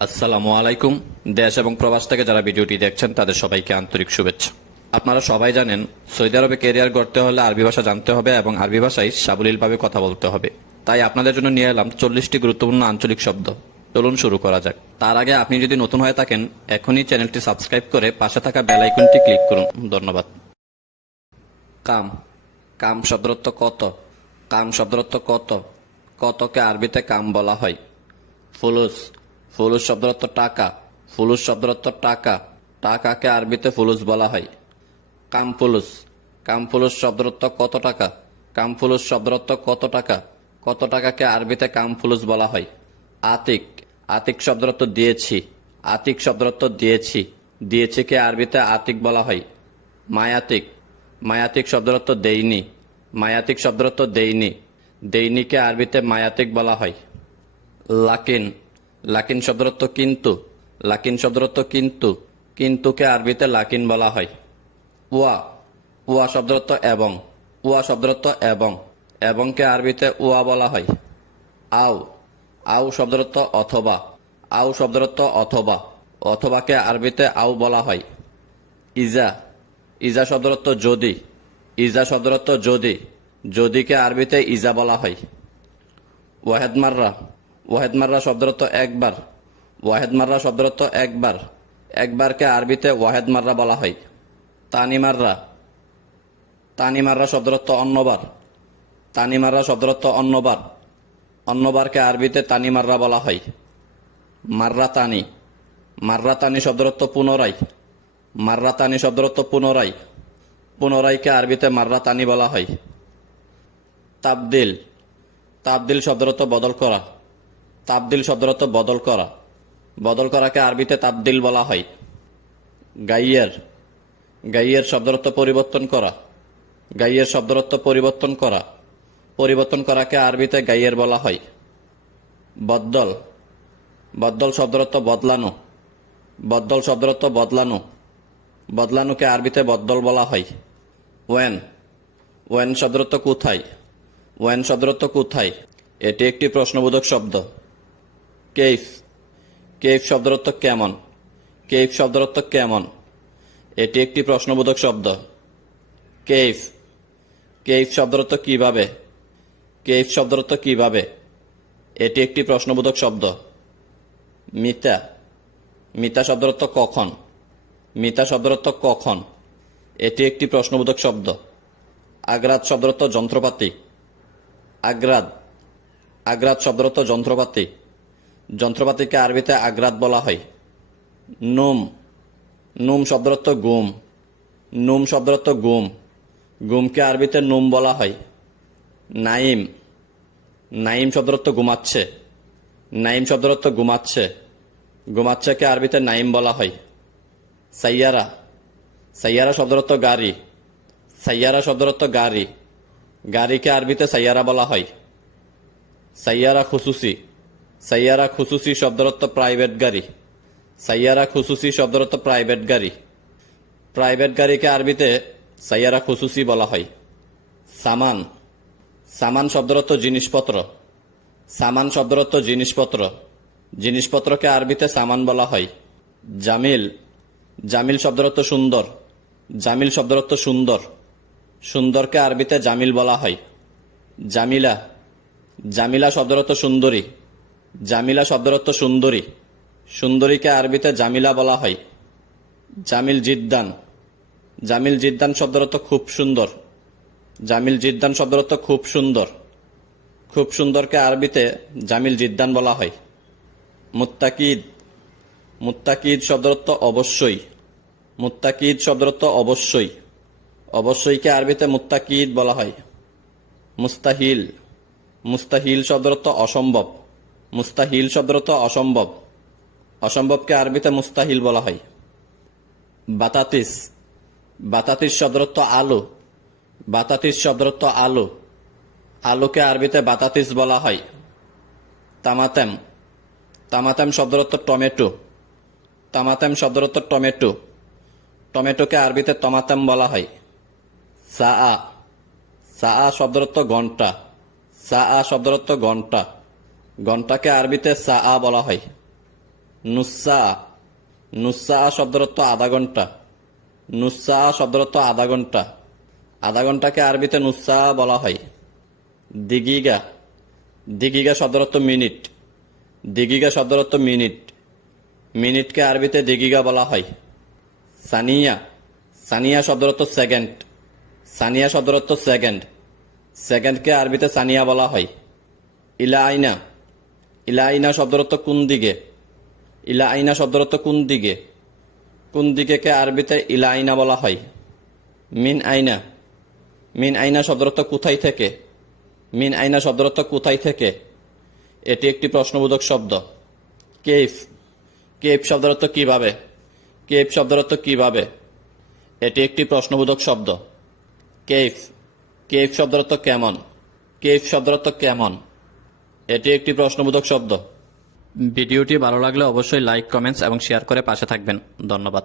আসসালামু আলাইকুম। দেশ এবং প্রবাস থেকে যারা ভিডিওটি দেখছেন তাদের সবাইকে আন্তরিক শুভেচ্ছা। আপনারা সবাই জানেন, সৌদি আরবে ক্যারিয়ার গড়তে হলে আরবি ভাষা জানতে হবে এবং আরবি ভাষায় সাবলীলভাবে কথা বলতে হবে। তাই আপনাদের জন্য নিয়ে এলাম 40টি গুরুত্বপূর্ণ আঞ্চলিক শব্দ। চলুন শুরু করা যাক। তার আগে আপনি যদি নতুন হয়ে থাকেন, এখনই চ্যানেলটি সাবস্ক্রাইব করে পাশে থাকা বেল আইকনটি ক্লিক করুন। ধন্যবাদ। কাম। কাম শব্দের অর্থ কত। কাম শব্দের অর্থ কত। কতকে আরবিতে কাম বলা হয়। ফুলুস। ফুলুস শব্দের অর্থ টাকা। ফুলুস শব্দের অর্থ টাকা। টাকাকে আরবিতে ফুলুস বলা হয়। কাম ফুলুস। কাম ফুলুস শব্দের অর্থ কত টাকা। কাম ফুলুস শব্দের অর্থ কত টাকা। কত টাকাকে আরবিতে কাম ফুলুস বলা হয়। আতিক। আতিক শব্দের অর্থ দিয়েছি। আতিক শব্দের অর্থ দিয়েছি। দিয়েছিকে আরবিতে আতিক বলা হয়। মায়াতিক। মায়াতিক শব্দের অর্থ দেইনি। মায়াতিক শব্দের অর্থ দেইনি। দেইনিকে আরবিতে মায়াতিক বলা হয়। লাকিন। লাকিন শব্দের অর্থ কিন্তু। লাকিন শব্দের অর্থ কিন্তু। কিন্তুকে আরবিতে লাকিন বলা হয়। উয়া। উয়া শব্দের অর্থ এবং। উয়া শব্দের অর্থ এবং। এবংকে আরবিতে উয়া বলা হয়। আও। আও শব্দের অর্থ অথবা। আও শব্দের অর্থ অথবা। অথবাকে আরবিতে আও বলা হয়। ইজা। ইজা শব্দের অর্থ যদি। ইজা শব্দের অর্থ যদি। যদিকে আরবিতে ইজা বলা হয়। ওয়াহেদ মাররা। ওয়াহেদ মাররা শব্দের অর্থ একবার। ওয়াহেদ মাররা শব্দের অর্থ একবার। একবারকে আরবিতে ওয়াহেদ মাররা বলা হয়। তানি মাররা। তানি মাররা শব্দের অর্থ অন্যবার। তানি মাররা শব্দের অর্থ অন্যবার। অন্যবারকে আরবিতে তানি মাররা বলা হয়। মাররা তানি। মাররা তানি শব্দের অর্থ পুনরায়। মাররা তানি শব্দের অর্থ পুনরায়। পুনরায়কে আরবিতে মাররা তানি বলা হয়। তাবদিল। তাবদিল শব্দের অর্থ বদল করা। তাবদিল শব্দের অর্থ বদল করা। বদল করাকে আরবিতে তাবদিল বলা হয়। গাইয়ের। গাইয়ের শব্দের অর্থ পরিবর্তন করা। গাইয়ের শব্দের অর্থ পরিবর্তন করা। পরিবর্তন করাকে আরবিতে গাইয়ের বলা হয়। বদ্দল। বদ্দল শব্দের অর্থ বদলানো। বদ্দল শব্দের অর্থ বদলানো। বদলানোকে আরবিতে বদ্দল বলা হয়। ওয়েন। ওয়েন শব্দের অর্থ কোথায়। ওয়েন শব্দের অর্থ কোথায়। এটি একটি প্রশ্নবোধক শব্দ। কেইফ। কেইফ শব্দের অর্থ কেমন। কেইফ শব্দের অর্থ কেমন। এটি একটি প্রশ্নবোধক শব্দ। কেইফ। কেইফ শব্দের অর্থ কিভাবে। কেইফ শব্দের অর্থ কিভাবে। এটি একটি প্রশ্নবোধক শব্দ। মিতা। মিতা শব্দের অর্থ কখন। মিতা শব্দের অর্থ কখন। এটি একটি প্রশ্নবোধক শব্দ। আগ্রাদ শব্দের অর্থ যন্ত্রপাতি। আগ্রাদ। আগ্রাদ শব্দের অর্থ যন্ত্রপাতি। যন্ত্রপাতিকে আরবিতে আগ্রাদ বলা হয়। নুম। নুম শব্দের অর্থ গুম। নুম শব্দের অর্থ গুম। গুমকে আরবিতে নুম বলা হয়। নাইম। নাইম শব্দের অর্থ ঘুমাচ্ছে। নাইম শব্দের অর্থ ঘুমাচ্ছে। ঘুমাচ্ছেকে আরবিতে নাইম বলা হয়। সাইয়ারা। সাইয়ারা শব্দের অর্থ গাড়ি। সাইয়ারা শব্দের অর্থ গাড়ি। গাড়িকে আরবিতে সাইয়ারা বলা হয়। সাইয়ারা খুসুসি। সাইয়ারা খুসুসি শব্দের অর্থ প্রাইভেট গাড়ি। সাইয়ারা খুসুসি শব্দের অর্থ প্রাইভেট গাড়ি। প্রাইভেট গাড়িকে আরবিতে সাইয়ারা খুসুসি বলা হয়। সামান। সামান শব্দের অর্থ জিনিসপত্র। সামান শব্দের অর্থ জিনিসপত্র। জিনিসপত্রকে আরবিতে সামান বলা হয়। জামিল। জামিল শব্দের অর্থ সুন্দর। জামিল শব্দের অর্থ সুন্দর। সুন্দরকে আরবিতে জামিল বলা হয়। জামিলা। জামিলা শব্দের অর্থ সুন্দরী। জামিলা শব্দের অর্থ সুন্দরী। সুন্দরীকে আরবিতে জামিলা বলা হয়। জামিল জিদ্দান। জামিল জিদ্দান শব্দের অর্থ খুব সুন্দর। জামিল জিদ্দান শব্দের অর্থ খুব সুন্দর। খুব সুন্দরকে আরবিতে জামিল জিদ্দান বলা হয়। মুত্তাকিদ। মুত্তাকিদ শব্দের অর্থ অবশ্যই। মুত্তাকিদ শব্দের অর্থ অবশ্যই। অবশ্যইকে আরবিতে মুত্তাকিদ বলা হয়। মুস্তাহিল। মুস্তাহিল শব্দের অর্থ অসম্ভব। মুস্তাহিল শব্দের অর্থ অসম্ভব। অসম্ভবকে আরবিতে মুস্তাহিল বলা হয়। বাতাতিস। বাতাতিস শব্দের অর্থ আলু। বাতাতিস শব্দের অর্থ আলু। আলুকে আরবিতে বাতাতিস বলা হয়। তামাতেম। তামাতেম শব্দের অর্থ টমেটো। তামাতেম শব্দের অর্থ টমেটো। টমেটোকে আরবিতে তমাতেম বলা হয়। সাআ। সাআ শব্দের অর্থ ঘন্টা। সাআ শব্দের অর্থ ঘন্টা। ঘন্টাকে আরবিতে সাআ বলা হয়। নুসা, নুসা শব্দের অর্থ আধা ঘন্টা। নুসা শব্দের অর্থ আধা ঘন্টা। আধা ঘন্টাকে আরবিতে নুসা বলা হয়। দিগিগা, দিগিগা শব্দের অর্থ মিনিট। দিগিগা শব্দের অর্থ মিনিট। মিনিটকে আরবিতে দিগিগা বলা হয়। সানিয়া, সানিয়া শব্দের অর্থ সেকেন্ড। সানিয়া শব্দের অর্থ সেকেন্ড। সেকেন্ডকে আরবিতে সানিয়া বলা হয়। ইলা আইনা, ইলা আইনা শব্দের অর্থ কোন দিকে। ইলা আইনা শব্দের অর্থ কোন দিকে। কোন দিকেকে আরবিতে ইলা আইনা বলা হয়। মিন আইনা, মিন আইনা শব্দের অর্থ কোথায় থেকে। মিন আইনা শব্দের অর্থ কোথায় থেকে। এটি একটি প্রশ্নবোধক শব্দ। কেইফ, কেইফ শব্দের অর্থ কিভাবে। কেইফ শব্দের অর্থ কিভাবে। এটি একটি প্রশ্নবোধক শব্দ। কেইফ, কেইফ শব্দের অর্থ কেমন। কেইফ শব্দের অর্থ কেমন। এটি একটি প্রশ্নবোধক শব্দ। ভিডিওটি ভালো লাগলে অবশ্যই লাইক, কমেন্টস এবং শেয়ার করে পাশে থাকবেন। ধন্যবাদ।